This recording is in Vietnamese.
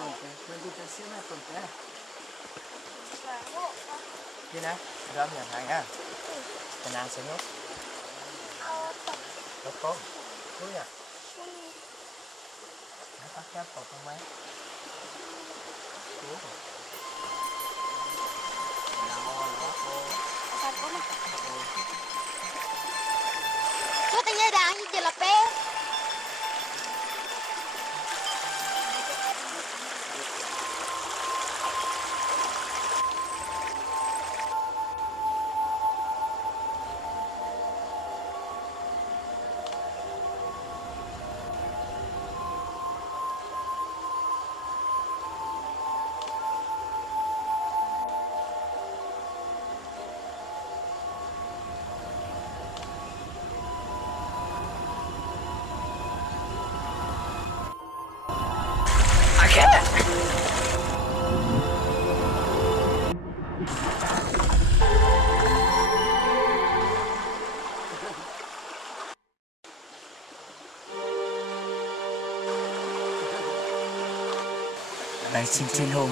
Meditación a contar. Đi nè, rơm nhà thằng á. Mình ăn sẽ nhốt. Tốt tốt. Cuối à. Nó tắt chắp cột con bé. Cuối rồi. Chú tay nhớ đàn như vậy là bé. Này xin hôn.